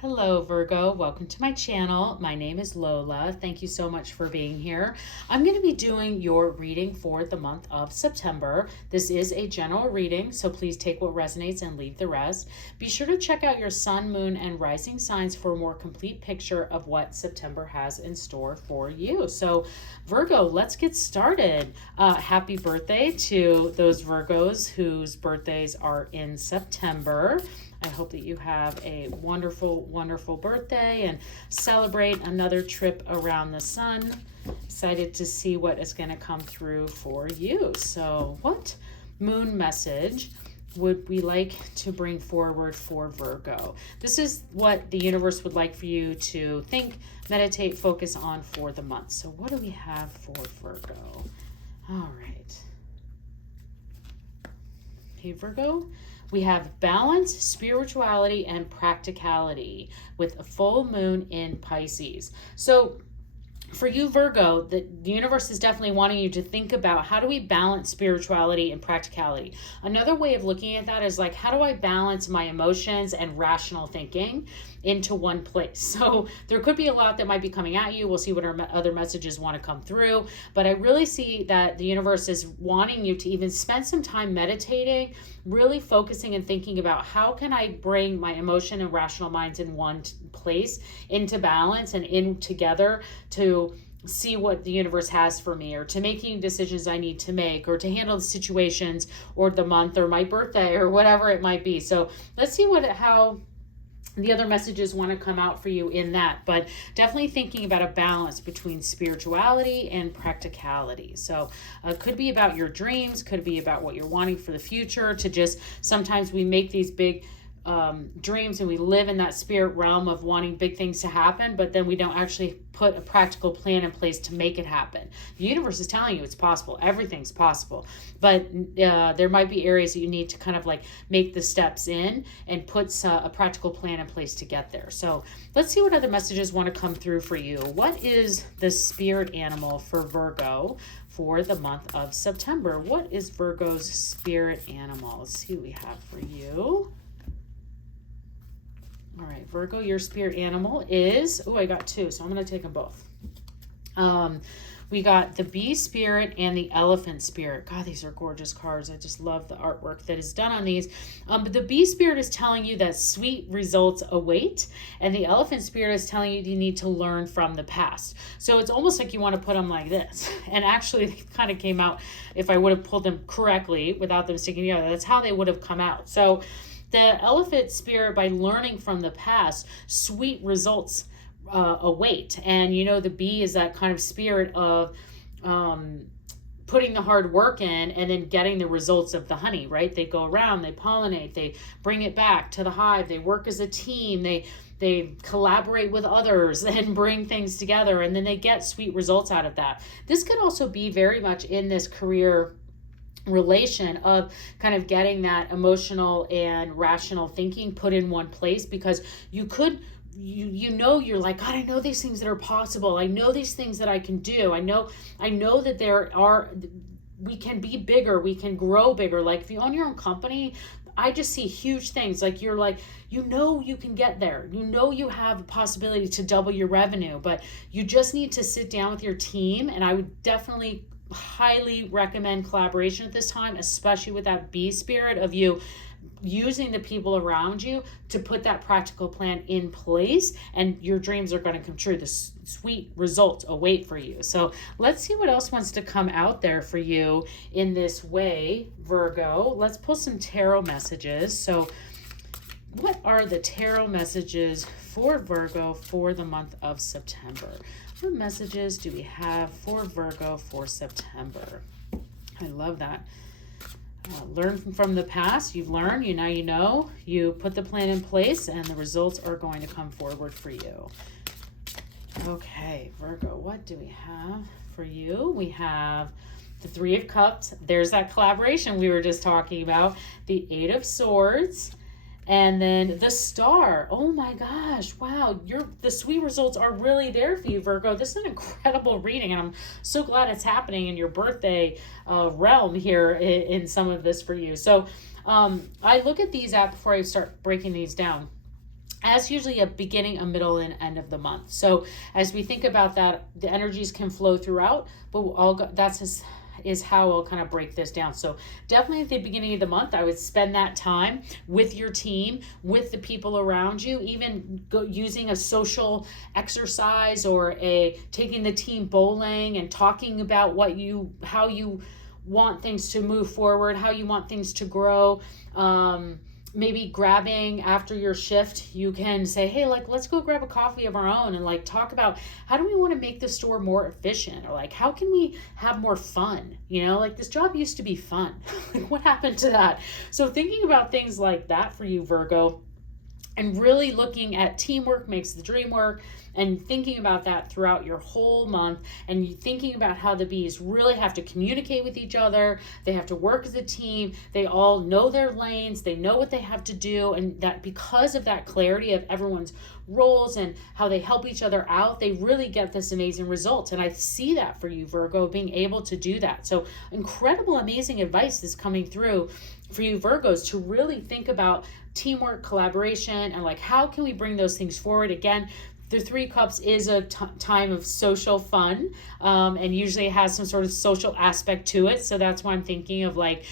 Hello, Virgo. Welcome to my channel. My name is Lola. Thank you so much for being here. I'm going to be doing your reading for the month of September. This is a general reading, so please take what resonates and leave the rest. Be sure to check out your sun, moon, and rising signs for a more complete picture of what September has in store for you. So, Virgo, let's get started. Happy birthday to those Virgos whose birthdays are in September. I hope that you have a wonderful, wonderful birthday and celebrate another trip around the sun. Excited to see what is going to come through for you. So, what moon message would we like to bring forward for Virgo? This is what the universe would like for you to think, meditate, focus on for the month. So, what do we have for Virgo? All right. Okay, Virgo. We have balance, spirituality, and practicality with a full moon in Pisces. So for you, Virgo, the universe is definitely wanting you to think about how do we balance spirituality and practicality. Another way of looking at that is like, how do I balance my emotions and rational thinking into one place? So there could be a lot that might be coming at you. We'll see what our other messages want to come through. But I really see that the universe is wanting you to even spend some time meditating, really focusing and thinking about how can I bring my emotion and rational minds in one place into balance and in together to see what the universe has for me, or to making decisions I need to make, or to handle the situations or the month or my birthday or whatever it might be. So let's see how the other messages want to come out for you in that, but definitely thinking about a balance between spirituality and practicality. So could be about your dreams, could be about what you're wanting for the future, to just sometimes we make these big dreams and we live in that spirit realm of wanting big things to happen, but then we don't actually put a practical plan in place to make it happen. The universe is telling you it's possible. Everything's possible, but there might be areas that you need to kind of like make the steps in and put a practical plan in place to get there. So let's see what other messages want to come through for you. What is the spirit animal for Virgo for the month of September? What is Virgo's spirit animal? Let's see what we have for you. All right, Virgo, your spirit animal is, I got two, so I'm going to take them both. We got the bee spirit and the elephant spirit. God, these are gorgeous cards. I just love the artwork that is done on these. But the bee spirit is telling you that sweet results await, and the elephant spirit is telling you need to learn from the past. So it's almost like you want to put them like this. And actually, they kind of came out, if I would have pulled them correctly without them sticking together, that's how they would have come out. So the elephant spirit, by learning from the past, sweet results await. And the bee is that kind of spirit of putting the hard work in and then getting the results of the honey, right? They go around, they pollinate, they bring it back to the hive, they work as a team, they collaborate with others and bring things together, and then they get sweet results out of that. This could also be very much in this career relation of kind of getting that emotional and rational thinking put in one place, because you're like, God, I know these things that are possible. I know these things that I can do. I know that we can be bigger. We can grow bigger. Like if you own your own company, I just see huge things. Like you're like, you can get there. You have a possibility to double your revenue, but you just need to sit down with your team. And I would definitely highly recommend collaboration at this time, especially with that bee spirit of you using the people around you to put that practical plan in place, and your dreams are going to come true. The sweet results await for you. So let's see what else wants to come out there for you in this way, Virgo. Let's pull some tarot messages. So what are the tarot messages for Virgo for the month of September? What messages do we have for Virgo for September? I love that. Learn from the past. You've learned, now you know. You put the plan in place, and the results are going to come forward for you. Okay, Virgo, what do we have for you? We have the Three of Cups. There's that collaboration we were just talking about. The Eight of Swords. And then the Star. Oh my gosh. Wow. The sweet results are really there for you, Virgo. This is an incredible reading, and I'm so glad it's happening in your birthday realm here in some of this for you. So I look at these out before I start breaking these down. as usually a beginning, a middle, and end of the month. So as we think about that, the energies can flow throughout, but is how I'll kind of break this down. So definitely at the beginning of the month, I would spend that time with your team, with the people around you, even using a social exercise or taking the team bowling and talking about how you want things to move forward, how you want things to grow. Maybe grabbing after your shift, you can say, hey, like, let's go grab a coffee of our own and like talk about how do we want to make the store more efficient, or like how can we have more fun, like this job used to be fun. Like what happened to that? So thinking about things like that for you, Virgo, and really looking at teamwork makes the dream work, and thinking about that throughout your whole month, and thinking about how the bees really have to communicate with each other. They have to work as a team. They all know their lanes. They know what they have to do. And that because of that clarity of everyone's roles and how they help each other out, they really get this amazing result. And I see that for you, Virgo, being able to do that. So incredible, amazing advice is coming through for you, Virgos, to really think about teamwork, collaboration, and like how can we bring those things forward. Again, the Three Cups is a time of social fun, and usually it has some sort of social aspect to it. So that's why I'm thinking of like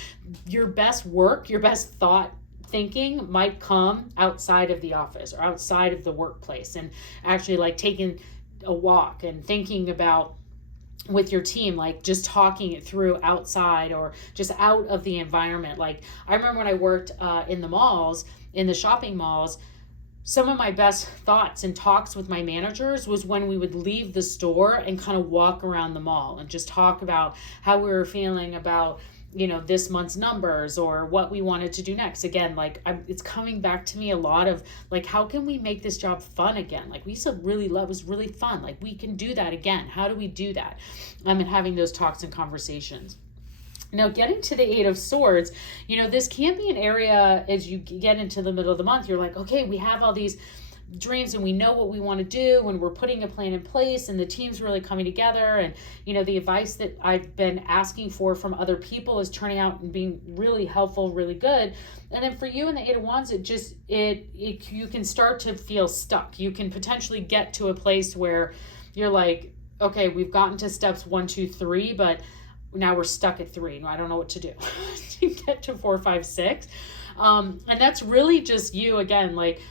your best work, your best thought thinking might come outside of the office or outside of the workplace, and actually like taking a walk and thinking about with your team, like just talking it through outside or just out of the environment. Like I remember when I worked in the malls, in the shopping malls, some of my best thoughts and talks with my managers was when we would leave the store and kind of walk around the mall and just talk about how we were feeling about this month's numbers or what we wanted to do next. Again, like it's coming back to me a lot of like, how can we make this job fun again? Like we used to really love, it was really fun. Like we can do that again. How do we do that? And having those talks and conversations. Now, getting to the Eight of Swords, this can be an area as you get into the middle of the month, you're like, okay, we have all these dreams and we know what we want to do and we're putting a plan in place and the team's really coming together, and the advice that I've been asking for from other people is turning out and being really helpful, really good. And then for you in the Eight of Wands, you can start to feel stuck. You can potentially get to a place where you're like, okay, we've gotten to steps 1, 2, 3, but now we're stuck at 3. I don't know what to do to get to 4, 5, 6. And that's really just you again, like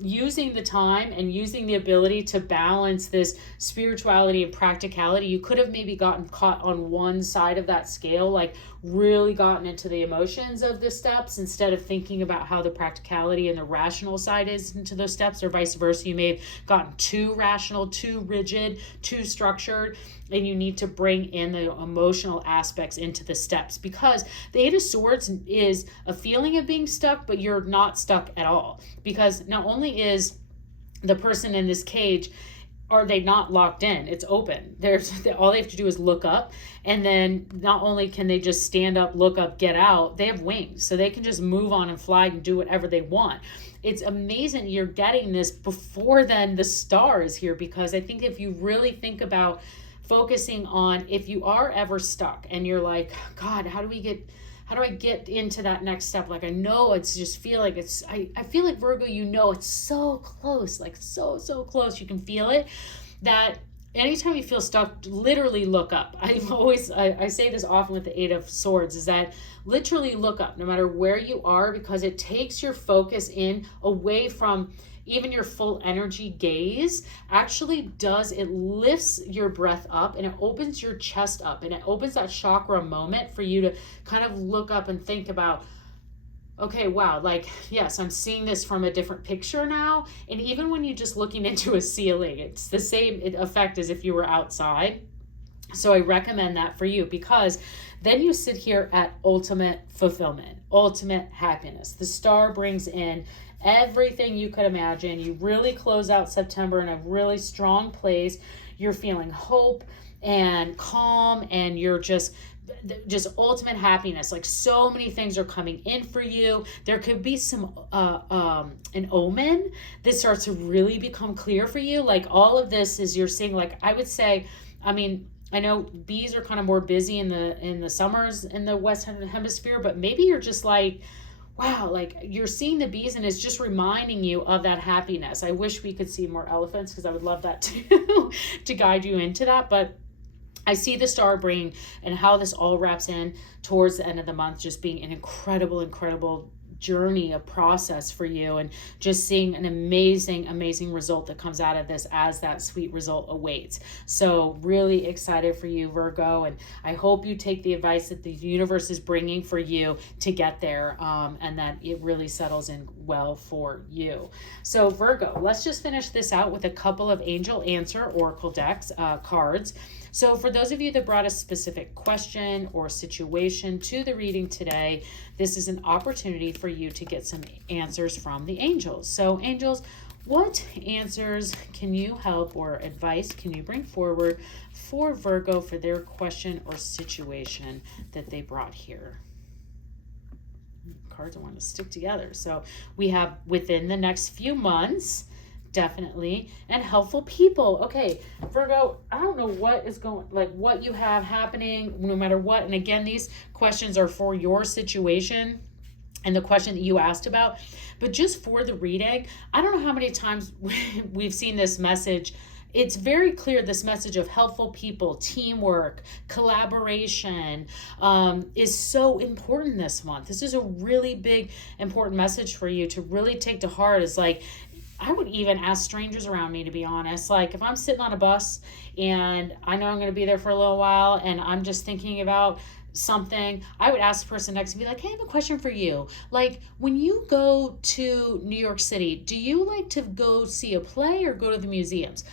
using the time and using the ability to balance this spirituality and practicality. You could have maybe gotten caught on one side of that scale, like really gotten into the emotions of the steps instead of thinking about how the practicality and the rational side is into those steps, or vice versa. You may have gotten too rational, too rigid, too structured, and you need to bring in the emotional aspects into the steps, because the Eight of Swords is a feeling of being stuck, but you're not stuck at all, because not only is the person in this cage, are they not locked in? It's open. All they have to do is look up, and then not only can they just stand up, look up, get out, they have wings, so they can just move on and fly and do whatever they want. It's amazing you're getting this before then the star is here, because I think if you really think about focusing on, if you are ever stuck and you're like, God, how do I get into that next step? Like, I know it's just feel like I feel like Virgo, it's so close, like so close. You can feel it. That anytime you feel stuck, literally look up. I say this often with the Eight of Swords, is that literally look up no matter where you are, because it takes your focus in away from even your full energy gaze. It lifts your breath up and it opens your chest up and it opens that chakra moment for you to kind of look up and think about, okay, wow, like, yes, I'm seeing this from a different picture now. And even when you're just looking into a ceiling, it's the same effect as if you were outside. So I recommend that for you, because then you sit here at ultimate fulfillment, ultimate happiness. The star brings in everything you could imagine. You really close out September in a really strong place. You're feeling hope and calm, and you're just ultimate happiness. Like, so many things are coming in for you. There could be some an omen that starts to really become clear for you. Like, all of this is, you're seeing, like, I would say, I know bees are kind of more busy in the summers in the Western Hemisphere, but maybe you're just like, wow, like you're seeing the bees and it's just reminding you of that happiness. I wish we could see more elephants because I would love that too, to guide you into that. But I see the star brain and how this all wraps in towards the end of the month, just being an incredible journey, a process for you, and just seeing an amazing result that comes out of this as that sweet result awaits. So really excited for you, Virgo, and I hope you take the advice that the universe is bringing for you to get there, and that it really settles in well for you. So Virgo, let's just finish this out with a couple of angel answer oracle decks cards. So for those of you that brought a specific question or situation to the reading today, this is an opportunity for you to get some answers from the angels. So angels, what answers can you help or advice can you bring forward for Virgo for their question or situation that they brought here? Cards I want to stick together. So we have within the next few months, definitely, and helpful people. Okay, Virgo, I don't know what is going, like what you have happening, no matter what. And again, these questions are for your situation and the question that you asked about. But just for the reading, I don't know how many times we've seen this message. It's very clear this message of helpful people, teamwork, collaboration is so important this month. This is a really big, important message for you to really take to heart. Is like, I would even ask strangers around me, to be honest. Like if I'm sitting on a bus and I know I'm going to be there for a little while and I'm just thinking about something, I would ask the person next to me, like, hey, I have a question for you. Like when you go to New York City, do you like to go see a play or go to the museums?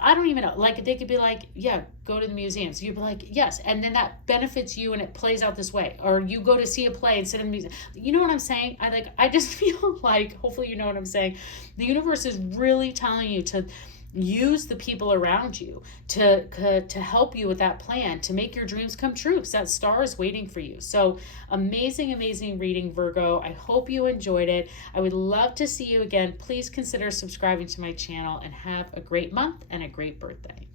I don't even know. Like they could be like, yeah, go to the museums. You'd be like, yes. And then that benefits you and it plays out this way. Or you go to see a play and sit in the museum. You know what I'm saying? I just feel like, hopefully you know what I'm saying. The universe is really telling you to use the people around you to help you with that plan, to make your dreams come true, because that star is waiting for you. So amazing reading, Virgo. I hope you enjoyed it. I would love to see you again. Please consider subscribing to my channel and have a great month and a great birthday.